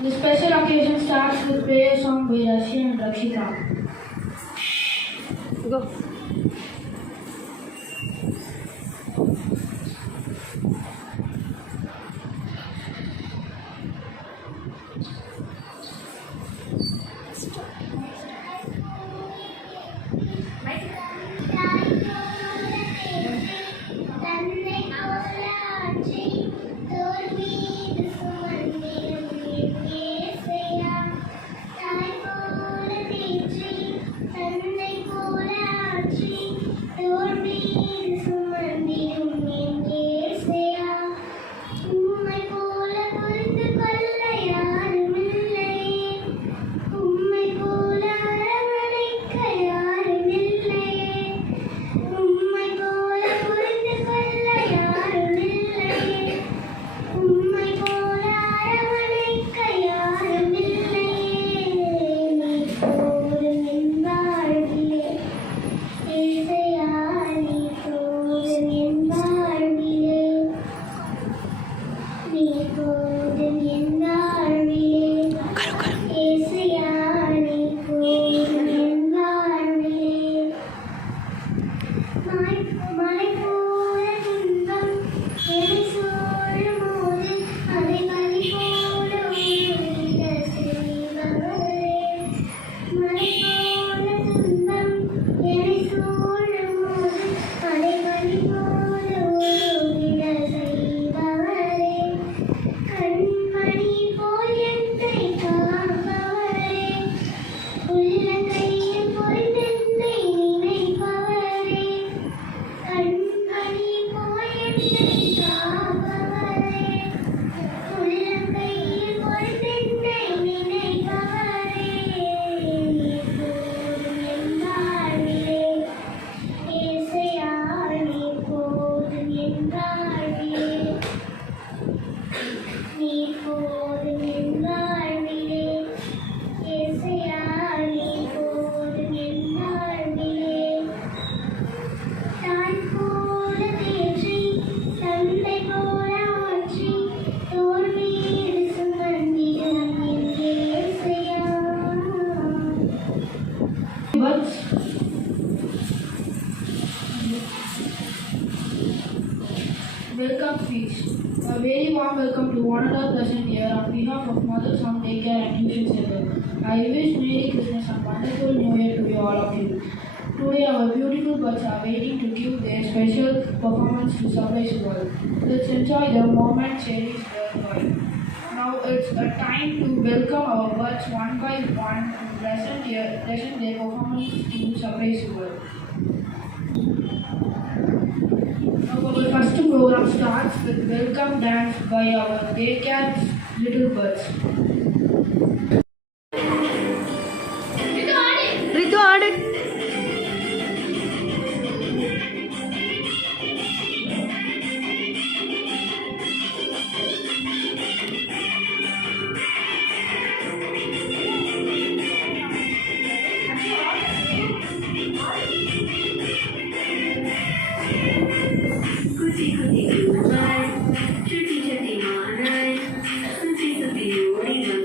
The special occasion starts with prayer song by Rashi and Rakshita. Go. Welcome speech. A very warm welcome to one another present here on behalf of Mothers Home Daycare and Tuition Center. I wish Merry Christmas and wonderful New Year to you, all of you. Today our beautiful birds are waiting to give their special performance to surprise the world. Let's enjoy the moment cherished worldwide. Now it's a time to welcome our birds one by one to present their performance to surprise the world. Now our first program starts with welcome dance by our daycare's little birds. Ritu aadu. Cutie cutie, cutie cutie, cutie cutie,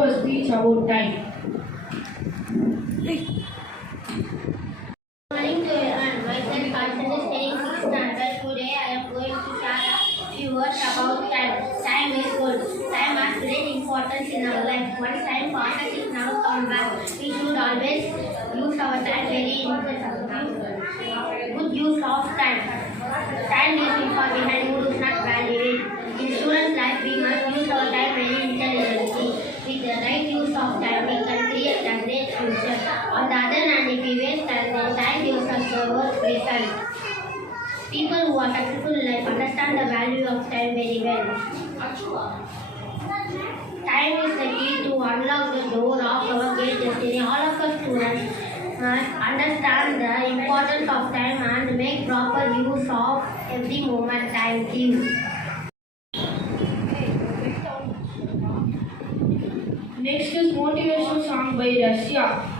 give a speech about time. Morning to everyone. Myself Karthik is studying 6th standard. Today I am going to share a few words about time. Time is gold. Time has great importance in our life. Once time passes, it never comes back. We should always use our time very good use of time. Time is too far behind who does not value it. In students' life, we must use our time very intelligently. With the right use of time, we can create a great future. On the other hand, if we waste time, then time gives us the worst result. People who are successful in life understand the value of time very well. Time is the key to unlock the door of our great destiny. All of us students must understand the importance of time and make proper use of every moment. Thank you. Next is motivational song by Russia.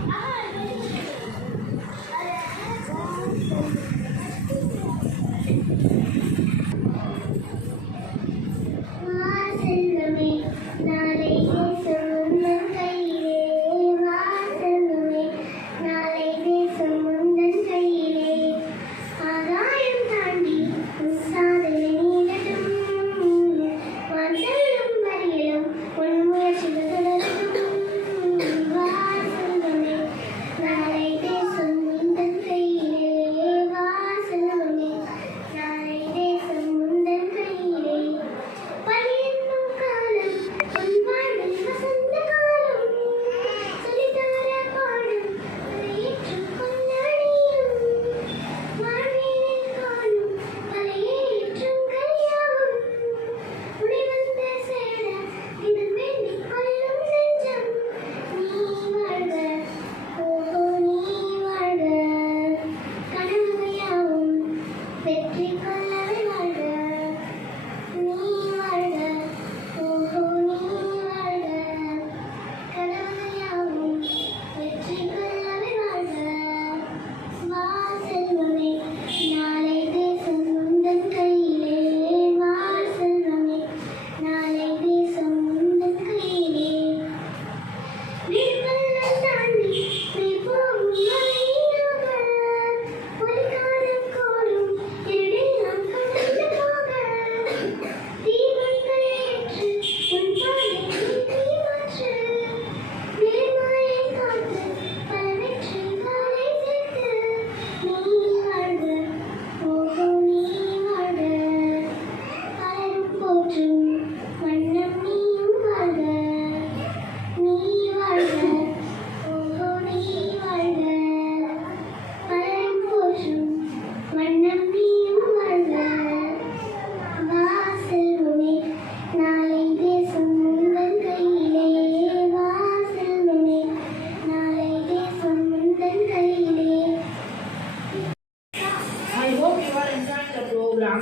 I hope you are enjoying the program.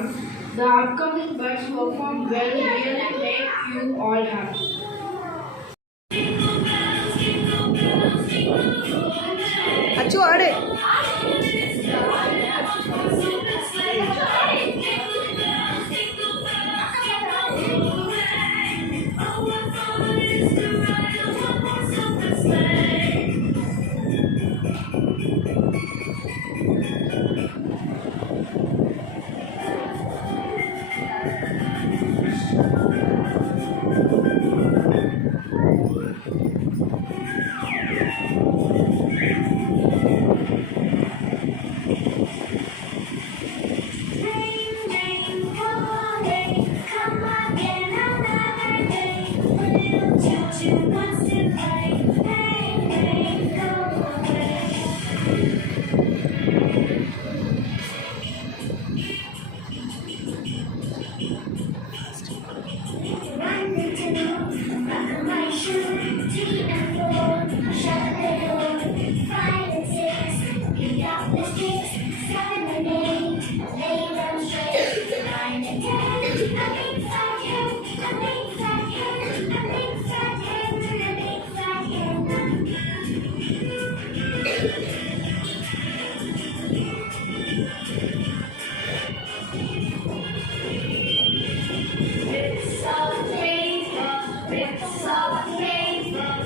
The upcoming birds performed will really make you all happy. அச்சு ஆடு Bits of paper,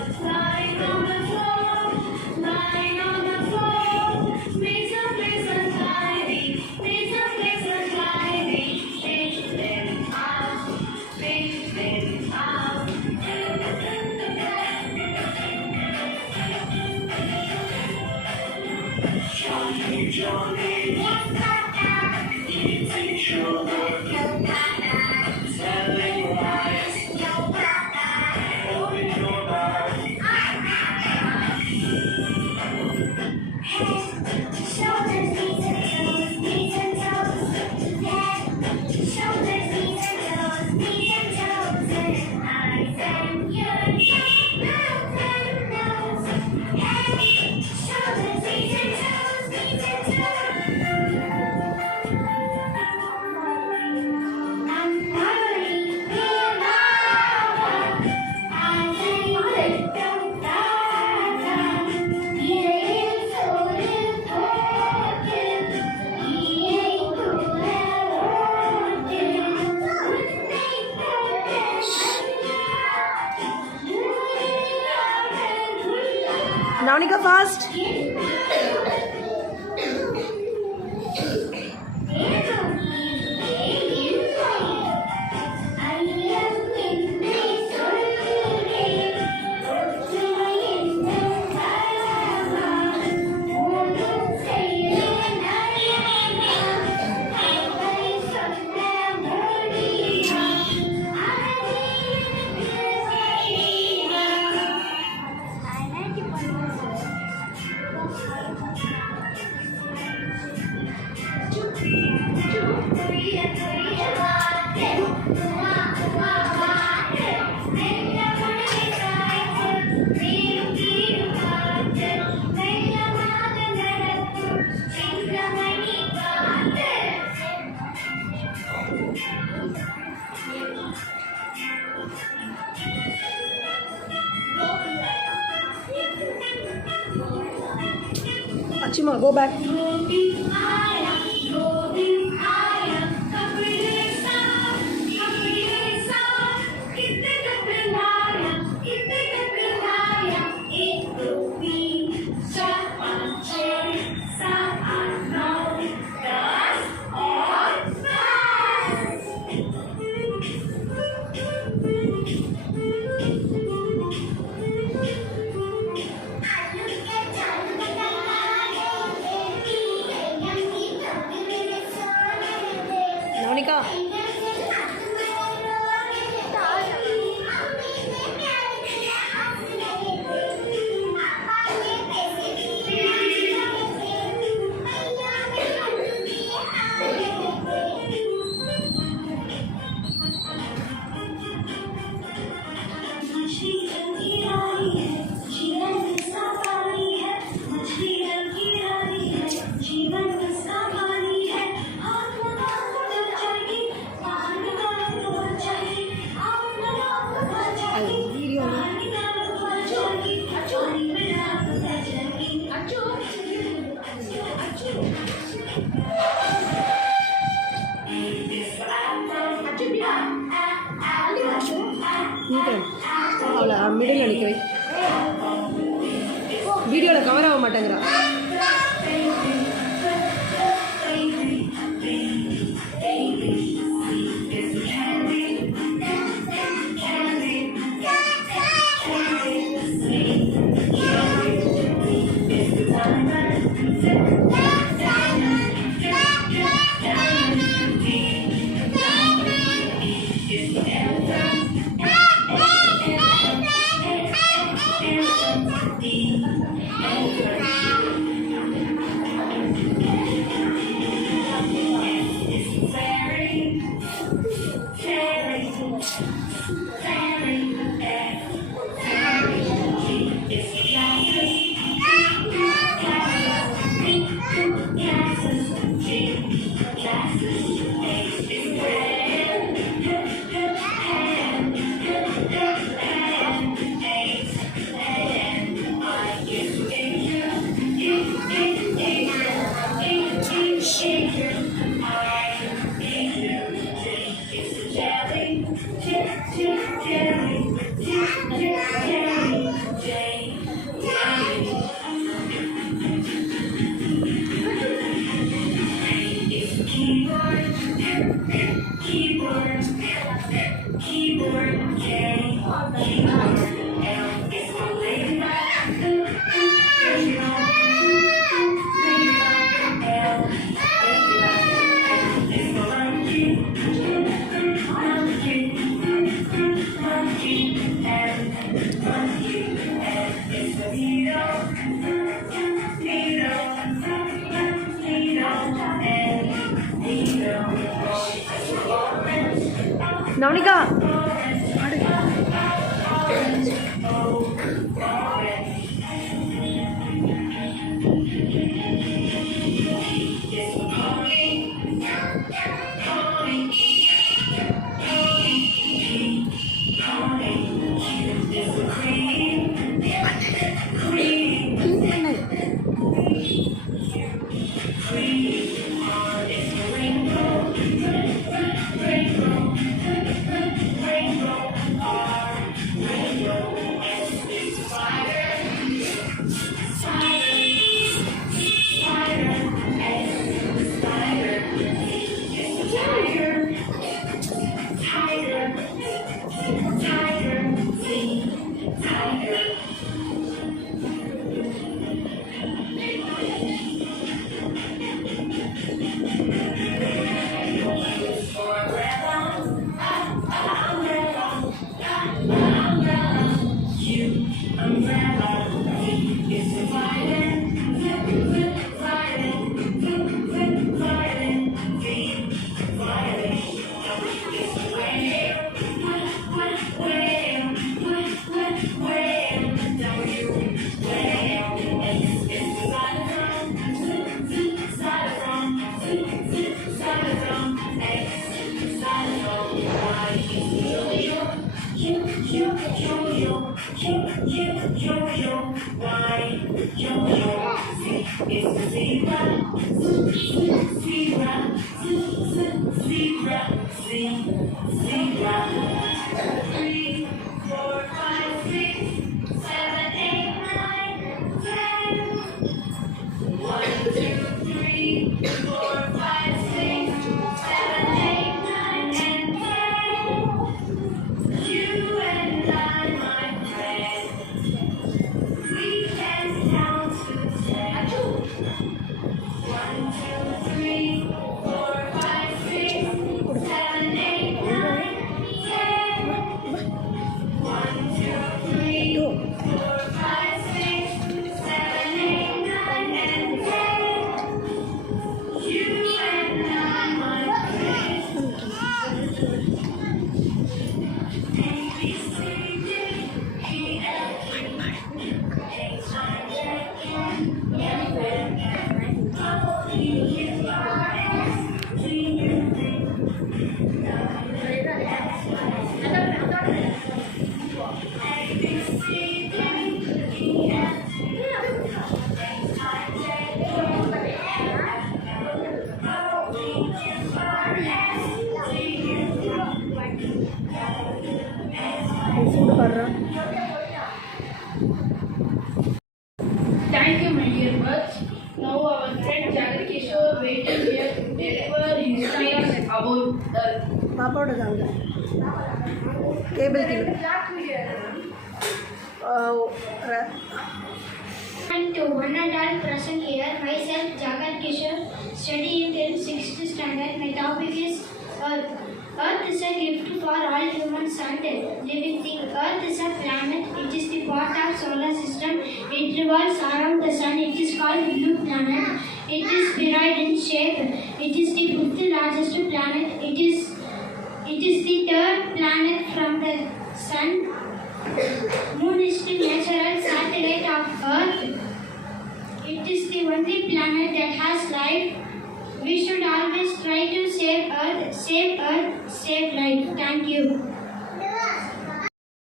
Navnika, fast. Achima, go back. Navnika. அவளை மிடில் அடிக்கவே வீடியோவில் கவர் ஆக மாட்டேங்கிறா. நவனிகா Thank you, my dear birds. Now our friend Jagat Kishore waiting here to deliver his science about Earth. பாப்பாவோட தாங்க கேபிள் கீழே And to one and all present here, myself Jagat Kishore, studying in 6th standard. My topic is Earth. Earth is a gift for all humans and living things. Earth is a planet. It is the part of solar system. It revolves around the sun. It is called blue planet. It is pyramid in shape. It is the 5th largest planet. It is the 3rd planet from the sun. Moon is the natural satellite of Earth. It is the only planet that has life. We should always try to save Earth, save life. Thank you.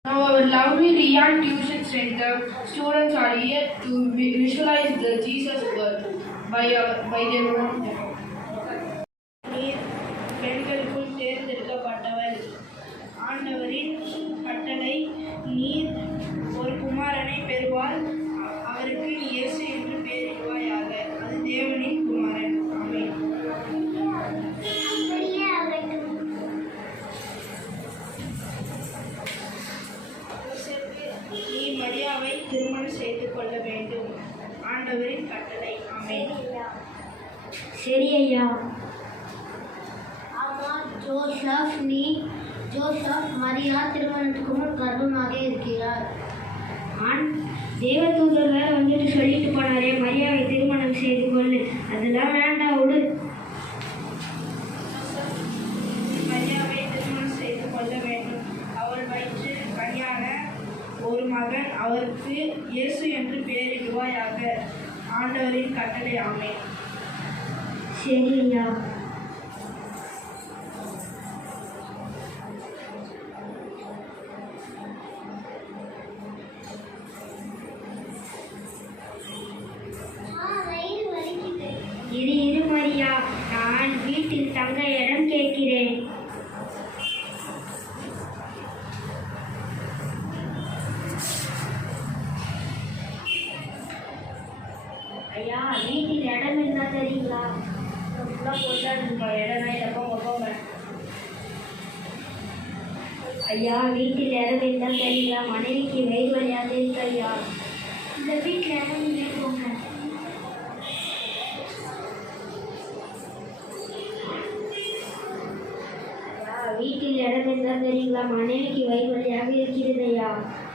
Now our lovely Riyan Tuition Center students are here to visualize the Jesus birth by their own effort. நீர் பெண்களுக்குள் தேர்ந்தெடுக்கப்பட்டவர். ஆண்டவரின் கட்டளை நீர் ஒரு குமாரனை பெறுவார். அவருக்கு இயேசு என்று பெயரிடுவாயாக. அது தேவனின் குமாரன். ஆமென். நீ மரியாவை திருமணம் செய்து கொள்ள வேண்டும். ஆண்டவரின் கட்டளை. ஆமென். சரி ஐயா. ஆமா ஜோசப் மரியா திருமணத்துக்கு முன் கர்ப்பமாக இருக்கிறார். தேவதூதர்கள் வந்துட்டு சொல்லிட்டு போனாரே மரியாவை திருமணம் செய்து கொள்ளு. அதெல்லாம் வேண்டாம் விடு. மரியாவை திருமணம் செய்து கொள்ள மகன் அவருக்கு இயேசு என்று பெயரிடுவாயாக. ஆண்டவரின் கட்டளை. ஆமென். சரி ஐயா. இரு மரியா, நான் வீட்டில் தங்க இடம் கேட்கிறேன். ஐயா, வீட்டில் இடம் இருந்தா தெரியுங்களா? ஐயா, வீட்டில் இடம் இருந்தா தெரியுங்களா? மனைவிக்கு வயிறு வழியாக இருக்கு ஐயா. இந்த வீட்டில் இடம் இல்லை போங்க. வீட்டில் இடம் இருந்தால் தெரியுங்களா? மனைவிக்கு வயிறு வழியாக இருக்கிறது ஐயா.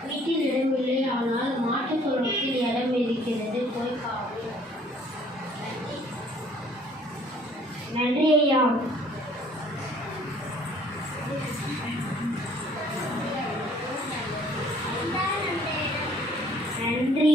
வீட்டில் இடமில்லை, ஆனால் மாட்டுத் தொழுவத்தில் இடம் இருக்கிறது, போய் பாரு. நன்றி ஐயா. நன்றி.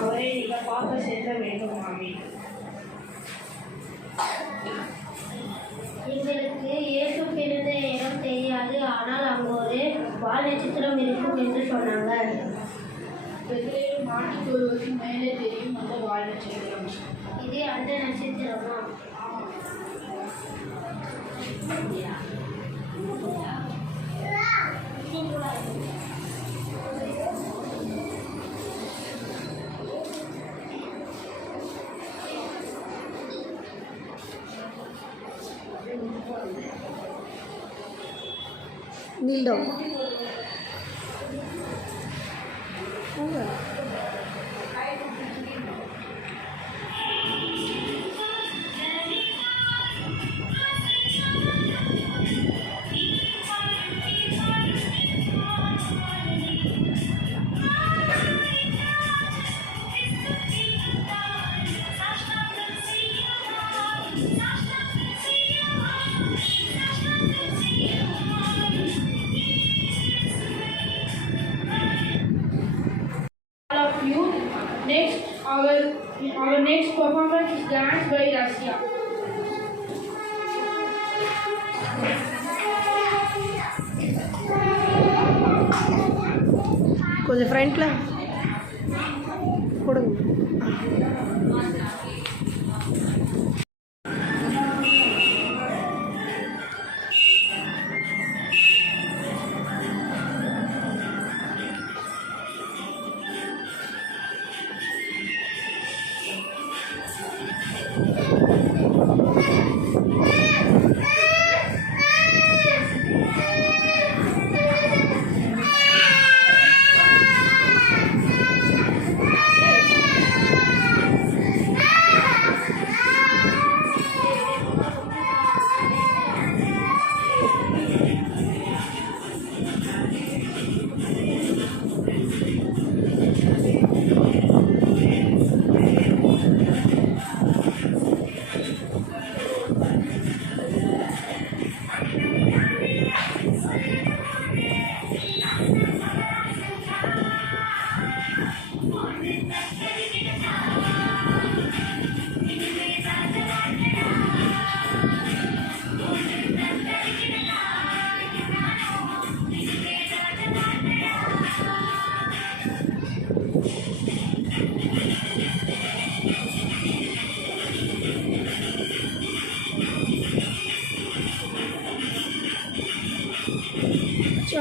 அவரை நீங்கள் பார்க்க செல்ல வேண்டும். ஆமென். எங்களுக்கு இயேசு பிறந்த இடம் தெரியாது, ஆனால் அங்கு ஒரு வால் நட்சத்திரம் இருக்கும் என்று சொன்னாங்க. பெத்லகேம் மாட்டுத் தொழுவத்தின் மேலே தெரியும் அந்த வால் நட்சத்திரம். இது அந்த நட்சத்திரமா? kneel down. Our next performance is dance by Russia. கொஞ்சம் ஃப்ரண்ட்டில் கொடுங்க.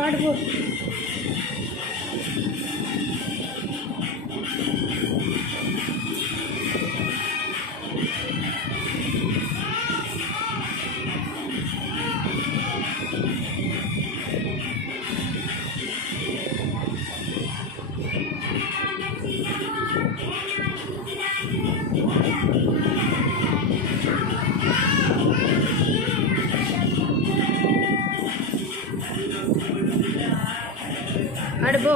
ఆడుకో ఆడుకో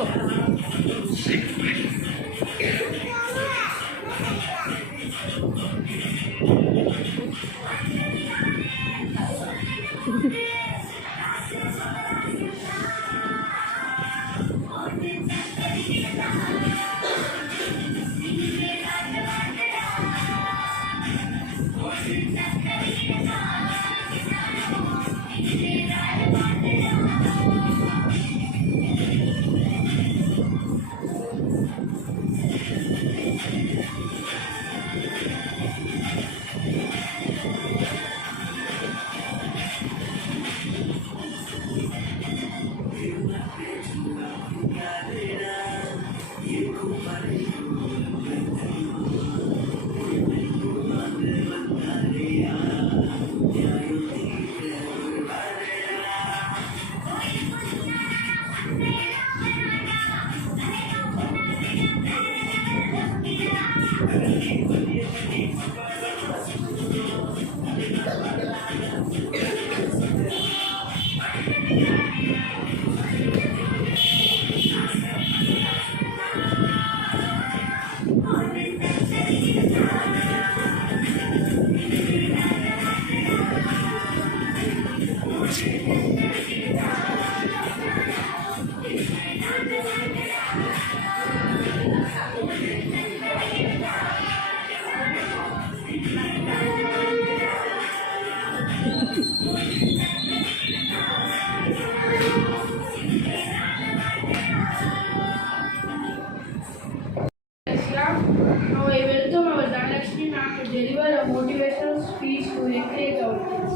Now I welcome our Dhanalakshmi ma'am to deliver a motivational speech to encourage our kids.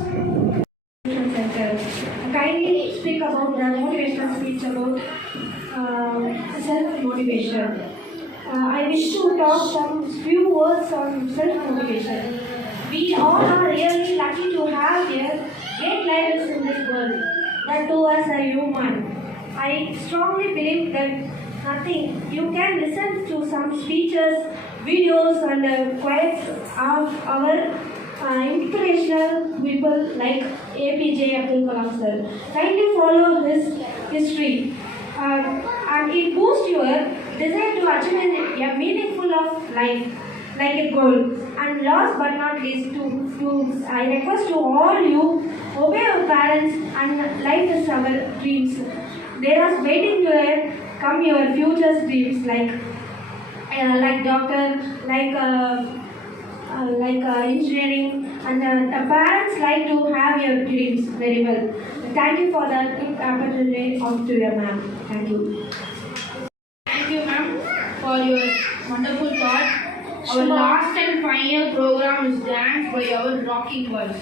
Kindly speak about the motivational speech about self-motivation. I wish to talk some few words on self-motivation. We all are really lucky to have here great leaders in this world, that too as a human. I strongly believe that nothing. You can listen to some speeches, videos and quotes of our inspirational people like APJ Abdul Kalam sir. Kindly follow his history and it boosts your desire to achieve a meaningful of life like a goal. And last but not least, I request to all you obey your parents and life is our dreams. There is waiting your come your future dreams like doctor, like engineering, and the parents like to have your dreams very well. Thank you for the opportunity of today, ma'am. Thank you. Thank you, ma'am, for your wonderful thought. Our last and final program is dance by our rocking voice.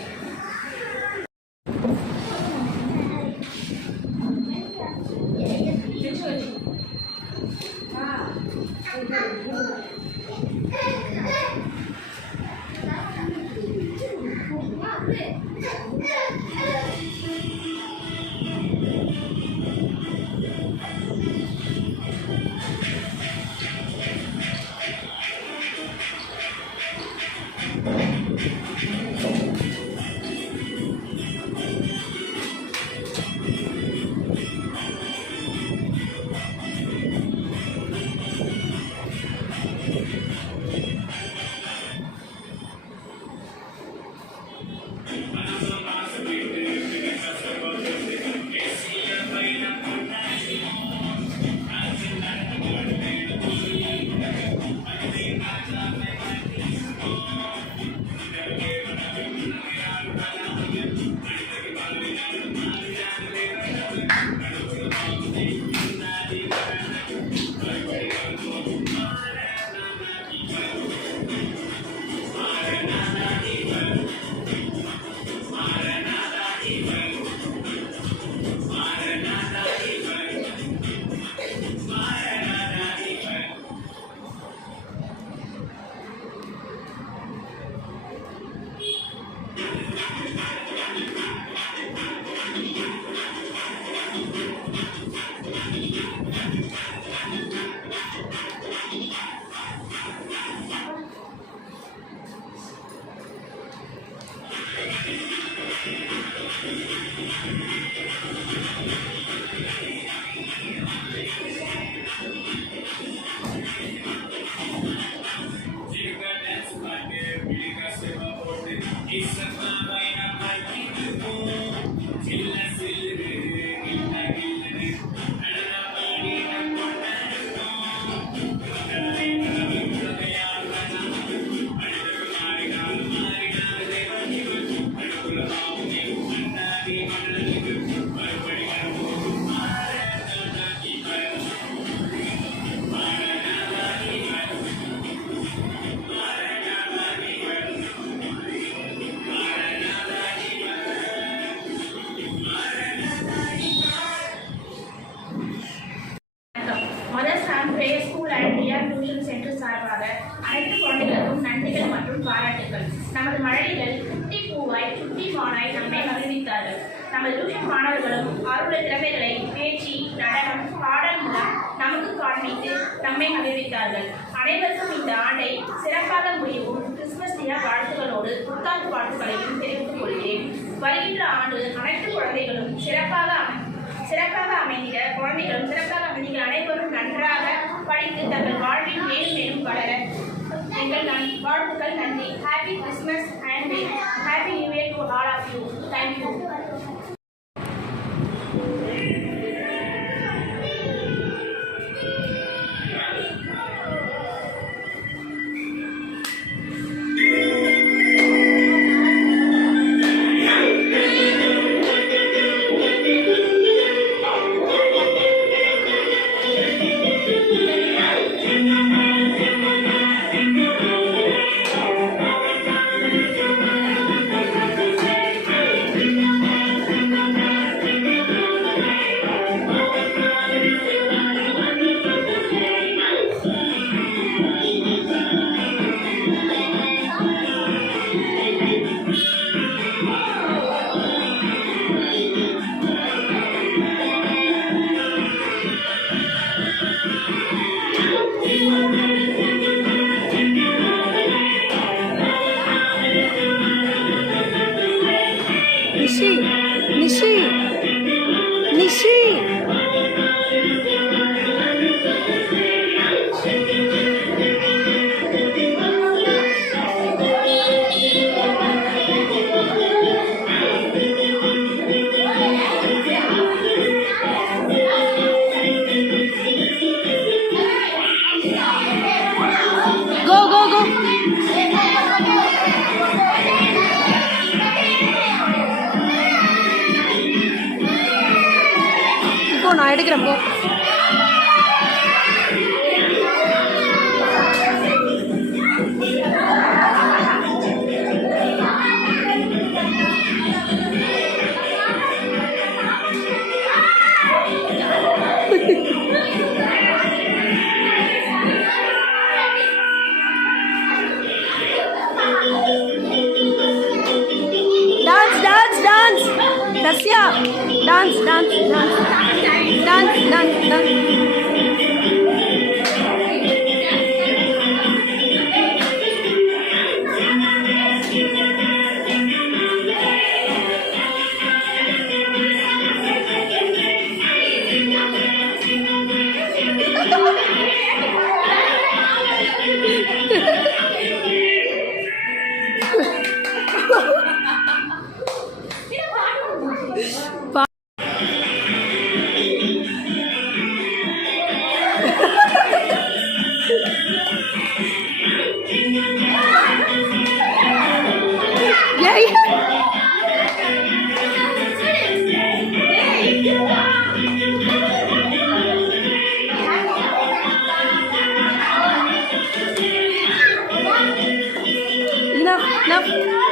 Mothers and pray school and royal tuition centre சார்பாக அனைத்து குழந்தைகளுக்கும் நன்றிகள் மற்றும் பாராட்டுகள். நமது மழலைகள் குட்டி பூவாய் சுட்டி மானாய் நம்மை மகிழ்வித்தார்கள். நமது டியூஷன் மாணவர்களும் அவருடைய திறமைகளை பேச்சு, நடனம், பாடல் மூலம் நமக்கு காண்பித்து நம்மை மகிழ்வித்தார்கள். அனைவருக்கும் இந்த ஆண்டை சிறப்பாக முடியவும் கிறிஸ்துமஸ் தின வாழ்த்துக்களோடு புத்தாண்டு வாழ்த்துக்களையும் தெரிவித்துக் கொள்கிறேன். வருகின்ற ஆண்டு அனைத்து குழந்தைகளும் சிறப்பாக அமைந்திட அனைவரும் நன்றாக படித்து தங்கள் வாழ்வில் மேலும் மேலும் வளர எங்கள் வாழ்த்துக்கள். நன்றி. Happy Christmas and happy new year to all of you. Thank you. Nishi நான் எடுக்கிறேன் போ. Dasya, dance. Enough.